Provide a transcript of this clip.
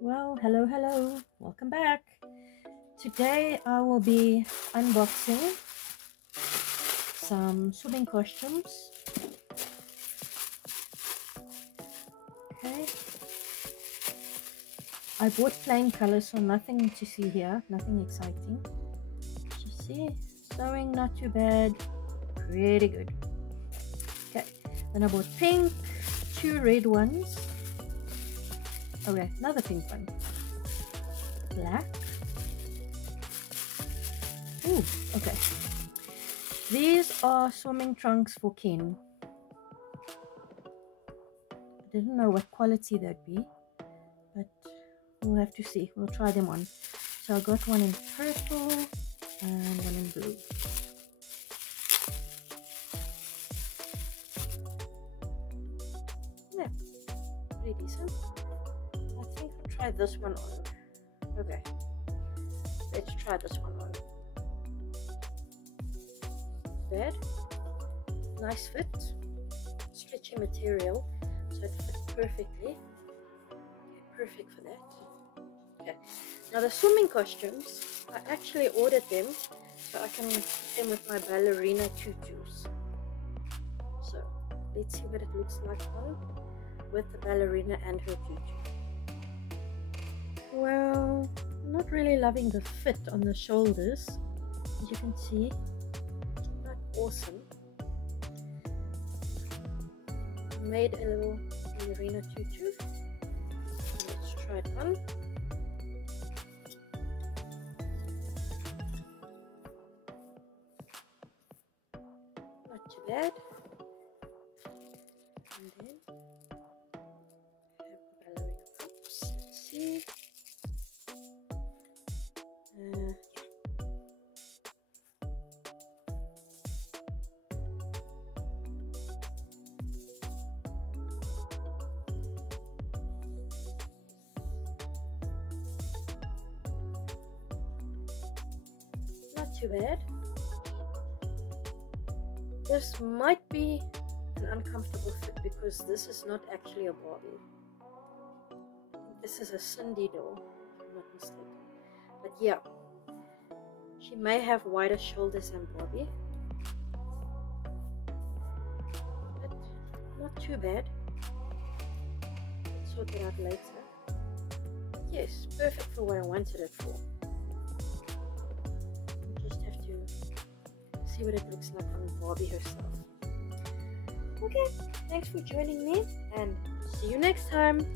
Well, hello, welcome back. Today I will be unboxing some swimming costumes. Okay, I bought plain colors, so nothing to see here, nothing exciting. You see, sewing not too bad, pretty good. Okay, then I bought pink, two red ones. Okay, another pink one, black. Ooh, okay. These are swimming trunks for Ken. I didn't know what quality they'd be, but we'll have to see. We'll try them on. So I got one in purple and one in blue. Yeah, pretty decent. I think I'll try this one on. Okay, let's try this one on. Bad, nice fit, stretchy material, so it fits perfectly. Okay, perfect for that. Okay, now the swimming costumes, I actually ordered them so I can put them with my ballerina tutus. So let's see what it looks like on with the ballerina and her tutu. Well, I'm not really loving the fit on the shoulders, as you can see. Awesome. Made a little ballerina tutu. Let's try it on. Not too bad. And then have the ballerina boots. Let's see. Yeah. Not too bad. This might be an uncomfortable fit because this is not actually a Barbie. This is a Cindy doll, if I'm not mistaken. But yeah, she may have wider shoulders than Barbie, but not too bad. Let's sort it out later. Yes, perfect for what I wanted it for. Just have to see what it looks like on Barbie herself. Okay, thanks for joining me and see you next time.